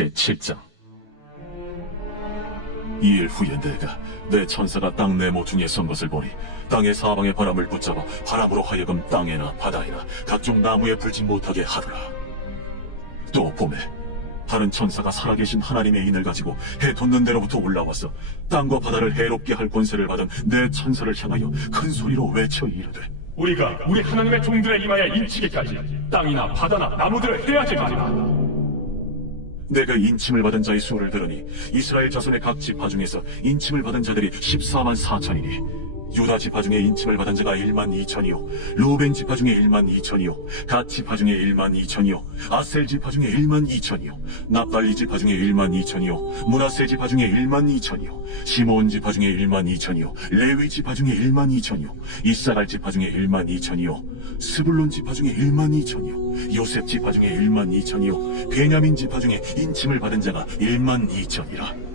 제7장. 이일 후에 내가 내 천사가 땅 네모 중에 선 것을 보니 땅의 사방의 바람을 붙잡아 바람으로 하여금 땅에나 바다에나 각종 나무에 불지 못하게 하더라. 또 봄에 다른 천사가 살아계신 하나님의 인을 가지고 해 돋는 데로부터 올라와서 땅과 바다를 해롭게 할 권세를 받은 내 천사를 향하여 큰 소리로 외쳐 이르되, 우리가 우리 하나님의 종들의 이마에 인치기까지 땅이나 바다나 나무들을 해야지 말이라. 내가 인침을 받은 자의 수를 들으니 이스라엘 자손의 각 지파 중에서 인침을 받은 자들이 14만 4천이니 유다 지파 중에 인침을 받은 자가 1만 2천이요 루벤 지파 중에 1만 2천이요 갓 지파 중에 1만 2천이요 아셀 지파 중에 1만 2천이요 납달리 지파 중에 1만 2천이요 므낫세 지파 중에 1만 2천이요 시므온 지파 중에 1만 2천이요 레위 지파 중에 1만 2천이요 이사갈 지파 중에 1만 2천이요 스불론 지파 중에 1만 2천이요 요셉 지파 중에 1만 2천이요 베냐민 지파 중에 인침을 받은 자가 1만 2천이라.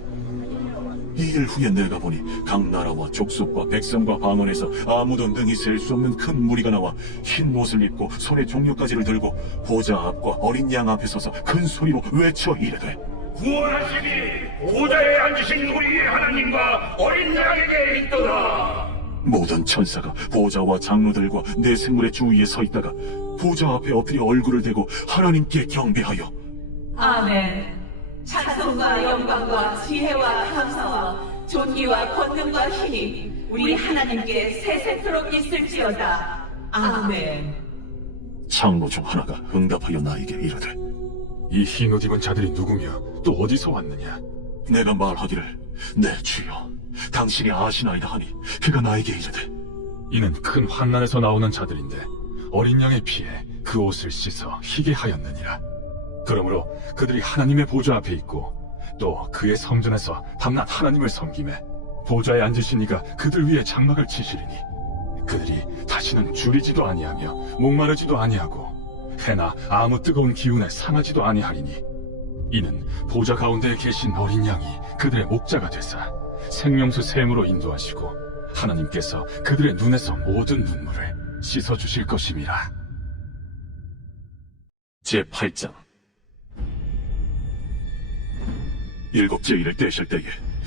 이 일 후에 내가 보니 각 나라와 족속과 백성과 방언에서 아무도 능히 셀 수 없는 큰 무리가 나와 흰 옷을 입고 손에 종려가지를 들고 보좌 앞과 어린 양 앞에 서서 큰 소리로 외쳐 이르되, 구원하시니 보좌에 앉으신 우리의 하나님과 어린 양에게 있도다. 모든 천사가 보좌와 장로들과 내 생물의 주위에 서 있다가 보좌 앞에 엎드려 얼굴을 대고 하나님께 경배하여 아멘. 찬송과 영광과 지혜와 감사와 존귀와 권능과 힘이 우리 하나님께 세세토록 있을지어다. 아멘. 장로 중 하나가 응답하여 나에게 이르되, 이 흰 옷 입은 자들이 누구며 또 어디서 왔느냐? 내가 말하기를 내 주여 당신이 아시나이다 하니 그가 나에게 이르되, 이는 큰 환난에서 나오는 자들인데 어린 양의 피에 그 옷을 씻어 희게 하였느니라. 그러므로 그들이 하나님의 보좌 앞에 있고 또 그의 성전에서 밤낮 하나님을 섬기매 보좌에 앉으신 이가 그들 위에 장막을 치시리니 그들이 다시는 줄이지도 아니하며 목마르지도 아니하고 해나 아무 뜨거운 기운에 상하지도 아니하리니 이는 보좌 가운데에 계신 어린 양이 그들의 목자가 되사 생명수 샘으로 인도하시고 하나님께서 그들의 눈에서 모든 눈물을 씻어주실 것임이라. 제8장. 일곱째 일을 떼실 때에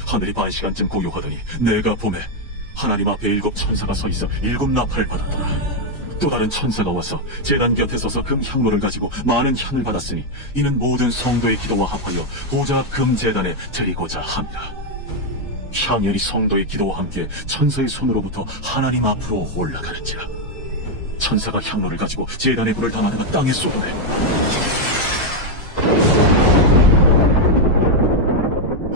하늘이 반시간쯤 고요하더니 내가 보매 하나님 앞에 7 천사가 서 있어 7 나팔을 받았더라. 또 다른 천사가 와서 제단 곁에 서서 금 향로를 가지고 많은 향을 받았으니 이는 모든 성도의 기도와 합하여 보좌 앞 금 제단에 드리고자 함이라. 향연이 성도의 기도와 함께 천사의 손으로부터 하나님 앞으로 올라가는지라. 천사가 향로를 가지고 제단의 불을 담아다가 땅에 쏟아내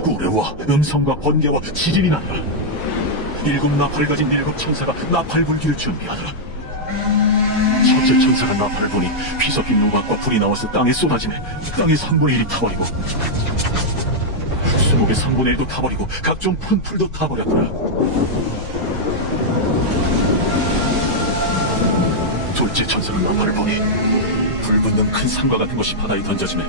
우레와 음성과 번개와 지진이 나더라. 7 나팔을 가진 7 천사가 나팔 불기를 준비하더라. 첫째 천사가 나팔을 보니 피 섞인 누각과 불이 나와서 땅에 쏟아지매 땅의 3분의 1이 타버리고 수목의 3분의 1도 타버리고 각종 큰 풀도 타버렸더라. 둘째 천사가 나팔을 보니 불 붙는 큰 산과 같은 것이 바다에 던져지매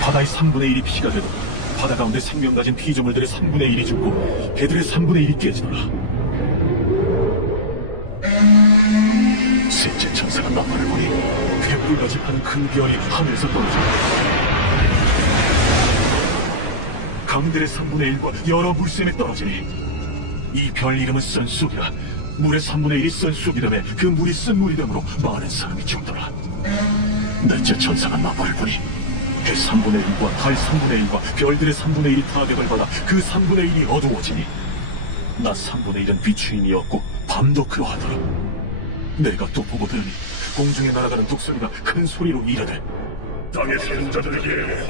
바다의 3분의 1이 피가 되고 바다 가운데 생명 가진 피조물들의 3분의 1이 죽고 배들의 3분의 1이 깨지더라. 셋째 천사가 나팔을 보니 횃불같이 파는 큰 별이 하늘에서 떨어진다. 강들의 3분의 1과 여러 물샘에 떨어지니 이 별 이름은 쓴쑥이라. 물의 3분의 1이 쓴쑥이라며 그 물이 쓴 물이 되므로 많은 사람이 죽더라. 넷째 천사가 나팔을 보니 해 3분의 1과 달 3분의 1과 별들의 3분의 1이 타격을 받아 그 3분의 1이 어두워지니 낮 3분의 1은 비추임이었고 밤도 그러하더라. 내가 또 보고 들으니 공중에 날아가는 독수리가 큰 소리로 이르되, 땅의 사는 자들에게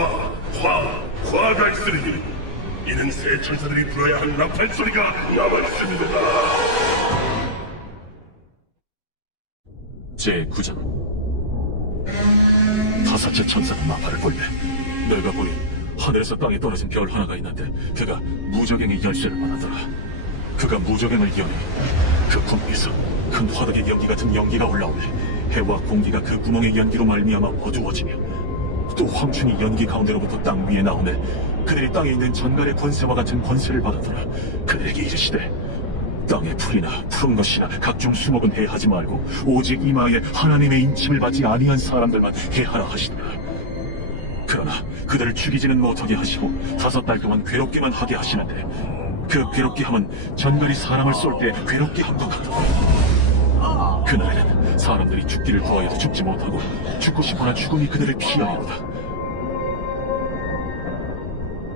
화가 있으리니 이는 새 천사들이 불어야 할 나팔 소리가 남아있습니다. 제9장. 다섯째 천사가 나팔을 불매 내가 보니 하늘에서 땅에 떨어진 별 하나가 있는데 그가 무저갱의 열쇠를 받았더라. 그가 무저갱을 여니 그 구멍에서 큰 화덕의 연기 같은 연기가 올라오매 해와 공기가 그 구멍의 연기로 말미암아 어두워지며 또 황춘이 연기 가운데로부터 땅 위에 나오매 그들이 땅에 있는 전갈의 권세와 같은 권세를 받았더라. 그들에게 이르시되, 땅의 풀이나 푸른 것이나 각종 수목은 해하지 말고 오직 이마에 하나님의 인침을 받지 아니한 사람들만 해하라 하시더라. 그러나 그들을 죽이지는 못하게 하시고 5달 동안 괴롭게만 하게 하시는데 그 괴롭게 함은 전갈이 사람을 쏠 때 괴롭게 함과 같더라. 그날에는 사람들이 죽기를 구하여도 죽지 못하고 죽고 싶거나 죽음이 그들을 피하리로다.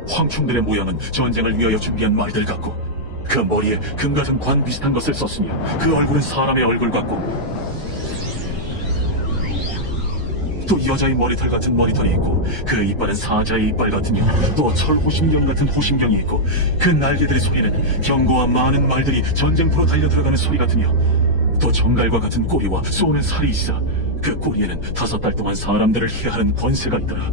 황충들의 모양은 전쟁을 위하여 준비한 말들 같고 그 머리에 금 같은 관 비슷한 것을 썼으며 그 얼굴은 사람의 얼굴 같고 또 여자의 머리털 같은 머리털이 있고 그 이빨은 사자의 이빨 같으며 또 철호심경 같은 호심경이 있고 그 날개들의 소리는 경고와 많은 말들이 전쟁터로 달려들어가는 소리 같으며 또 정갈과 같은 꼬리와 쏘는 살이 있어 그 꼬리에는 5달 동안 사람들을 해하는 권세가 있더라.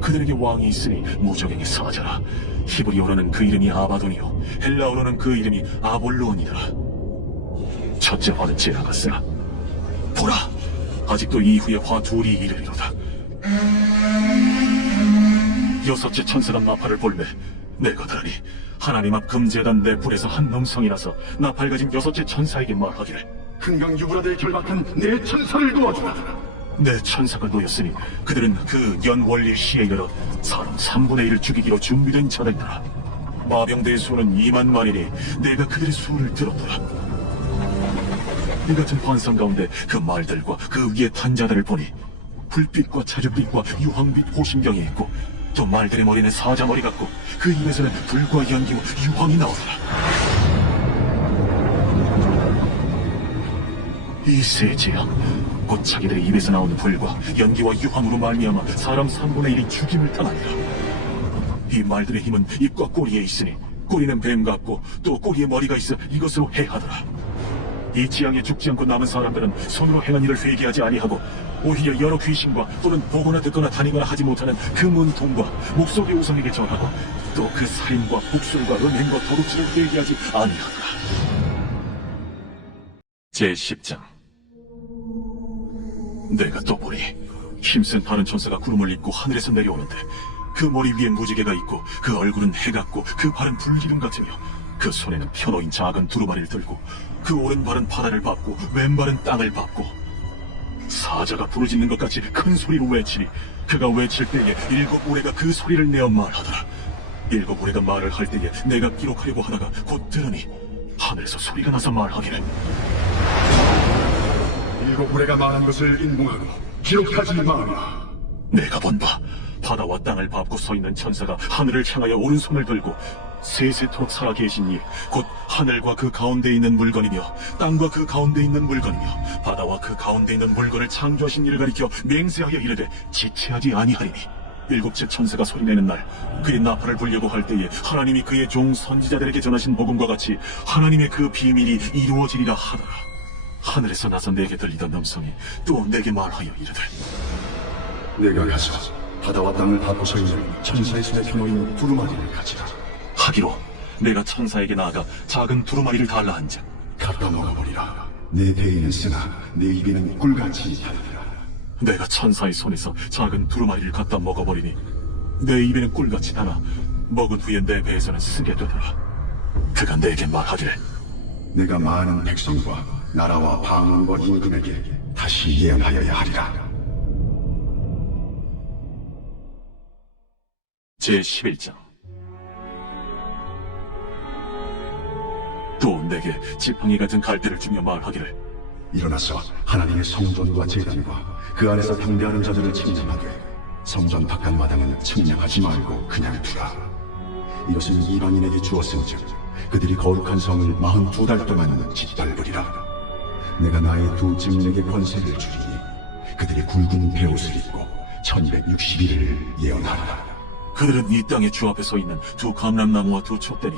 그들에게 왕이 있으니 무적행의 사자라. 히브리어로는 그 이름이 아바돈이요 헬라어로는 그 이름이 아볼로온이더라. 첫째 화는 지나갔으나 보라, 아직도 이후에 화 둘이 이르리로다. 6째 천사가 나팔을 볼매 내가 들으니 하나님 앞 금제단 내 불에서 한 넘성이 나서 나팔 가진 6째 천사에게 말하기를 흥강 유브라데에 결박한 내 천사를 도와주라. 내 천사가 놓였으니 그들은 그 연원리 시에 이르러 사람 3분의 1을 죽이기로 준비된 자들이더라. 마병대의 수는 2만만이니 내가 그들의 수를 들었더라. 이 같은 환상 가운데 그 말들과 그 위에 탄 자들을 보니 불빛과 자줏빛과 유황빛 호심경이 있고 또 말들의 머리는 사자머리 같고 그 입에서는 불과 연기와 유황이 나오더라. 이 세제야 곧 자기들의 입에서 나오는 불과 연기와 유황으로 말미암아 사람 3분의 1이 죽임을 당하리라. 이 말들의 힘은 입과 꼬리에 있으니 꼬리는 뱀 같고 또 꼬리에 머리가 있어 이것으로 해하더라. 이 지향에 죽지 않고 남은 사람들은 손으로 행한 일을 회개하지 아니하고 오히려 여러 귀신과 또는 보거나 듣거나 다니거나 하지 못하는 그 문통과 목소리 우성에게 전하고 또 그 살인과 복술과 음행과 도둑질을 회개하지 아니하더라. 제10장. 내가 또 보니 힘센 다른 천사가 구름을 입고 하늘에서 내려오는데 그 머리 위에 무지개가 있고 그 얼굴은 해 같고 그 발은 불기름 같으며 그 손에는 펴놓인 작은 두루마리를 들고 그 오른발은 바다를 밟고 왼발은 땅을 밟고 사자가 부르짖는 것 같이 큰 소리로 외치니 그가 외칠 때에 7오레가 그 소리를 내어 말하더라. 7오레가 말을 할 때에 내가 기록하려고 하다가 곧 들으니 하늘에서 소리가 나서 말하기를 7구레가 말한 것을 인봉하고 기록하지 마라. 내가 본 바 바다와 땅을 밟고 서 있는 천사가 하늘을 향하여 오른손을 들고 세세토록 살아계신 이 곧 하늘과 그 가운데 있는 물건이며 땅과 그 가운데 있는 물건이며 바다와 그 가운데 있는 물건을 창조하신 이를 가리켜 맹세하여 이르되 지체하지 아니하리니 7째 천사가 소리내는 날 그의 나팔을 불려고 할 때에 하나님이 그의 종 선지자들에게 전하신 복음과 같이 하나님의 그 비밀이 이루어지리라 하더라. 하늘에서 나서 내게 들리던 음성이 또 내게 말하여 이르되 내가 가서 바다와 땅을 밟고 서 있는 천사의 손에 펴놓인 두루마리를 가지라. 하기로 내가 천사에게 나아가 작은 두루마리를 달라 한즉 갖다 먹어버리라. 내 배에는 쓰나 내 입에는 꿀같이 달리라. 내가 천사의 손에서 작은 두루마리를 갖다 먹어버리니 내 입에는 꿀같이 달아 먹은 후에 내 배에서는 쓰게 되더라. 그가 내게 말하기를 내가 많은 백성과 나라와 방언과 임금에게 다시 예언하여야 하리라. 제11장. 또 내게 지팡이 같은 갈대를 주며 말하기를 일어나서 하나님의 성전과 제단과 그 안에서 경배하는 자들을 침략하되 성전 바깥 마당은 침략하지 말고 그냥 두라. 이것은 이방인에게 주었은즉 그들이 거룩한 성을 42달 동안 짓밟으리라. 내가 나의 두 증인에게 권세를 주리니 그들이 굵은 베옷을 입고 1160일을 예언하리라. 그들은 이 땅의 주 앞에 서 있는 두 감람나무와 두 촛대니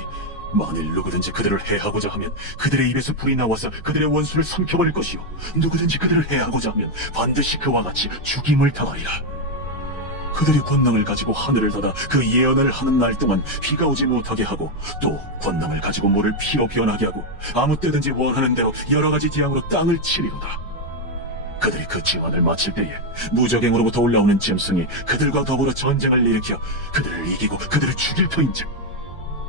만일 누구든지 그들을 해하고자 하면 그들의 입에서 불이 나와서 그들의 원수를 삼켜버릴 것이요 누구든지 그들을 해하고자 하면 반드시 그와 같이 죽임을 당하리라. 그들이 권능을 가지고 하늘을 닫아 그 예언을 하는 날 동안 비가 오지 못하게 하고 또 권능을 가지고 물을 피로 변하게 하고 아무 때든지 원하는 대로 여러 가지 재앙으로 땅을 치리로다. 그들이 그 지원을 마칠 때에 무적행으로부터 올라오는 짐승이 그들과 더불어 전쟁을 일으켜 그들을 이기고 그들을 죽일 터인즉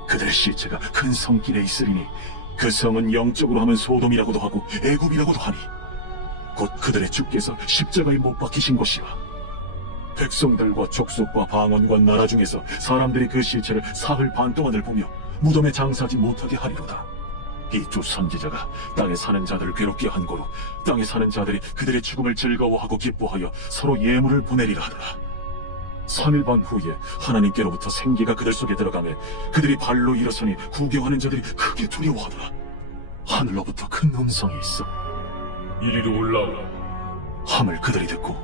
그들의 시체가 큰 성길에 있으리니 그 성은 영적으로 하면 소돔이라고도 하고 애굽이라고도 하니 곧 그들의 주께서 십자가에 못 박히신 곳이라. 백성들과 족속과 방언과 나라 중에서 사람들이 그 실체를 사흘 반 동안을 보며 무덤에 장사하지 못하게 하리로다. 이 두 선지자가 땅에 사는 자들을 괴롭게 한 고로 땅에 사는 자들이 그들의 죽음을 즐거워하고 기뻐하여 서로 예물을 보내리라 하더라. 3일 반 후에 하나님께로부터 생기가 그들 속에 들어가매 그들이 발로 일어서니 구경하는 자들이 크게 두려워하더라. 하늘로부터 큰 음성이 있어 이리로 올라오라. 함을 그들이 듣고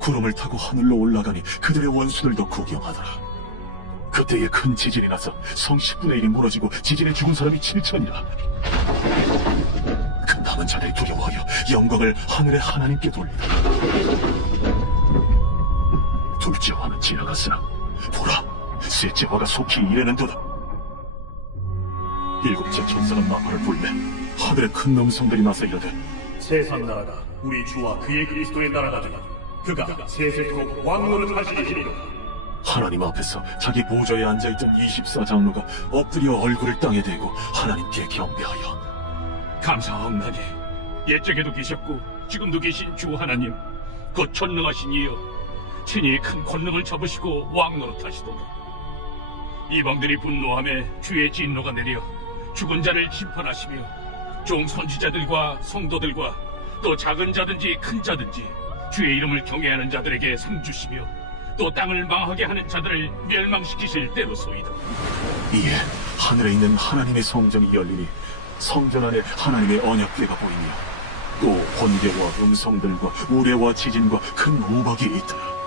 구름을 타고 하늘로 올라가니 그들의 원수들도 구경하더라. 그때에 큰 지진이 나서 성 10분의 1이 무너지고 지진에 죽은 사람이 7천이라. 그 남은 자들이 두려워하여 영광을 하늘의 하나님께 돌리더라. 둘째 화는 지나갔으나 보라, 셋째 화가 속히 이르는도다. 일곱째 천사가 나팔을 불매 하늘에 큰 음성들이 나서 이르되 세상 나라가 우리 주와 그의 그리스도의 나라가 되니 그가 세세토록 왕노를 하시리라. 하나님 앞에서 자기 보좌에 앉아있던 24장로가 엎드려 얼굴을 땅에 대고 하나님께 경배하여 감사하옵나니 옛적에도 계셨고 지금도 계신 주 하나님 곧 전능하신 이여 친히 큰 권능을 잡으시고 왕노릇하시도다. 이방들이 분노함에 주의 진노가 내려 죽은 자를 심판하시며 종 선지자들과 성도들과 또 작은 자든지 큰 자든지 주의 이름을 경외하는 자들에게 상 주시며 또 땅을 망하게 하는 자들을 멸망시키실 때로소이다. 이에 하늘에 있는 하나님의 성전이 열리니 성전 안에 하나님의 언약궤가 보이며 또 번개와 음성들과 우레와 지진과 큰 우박이 있더라.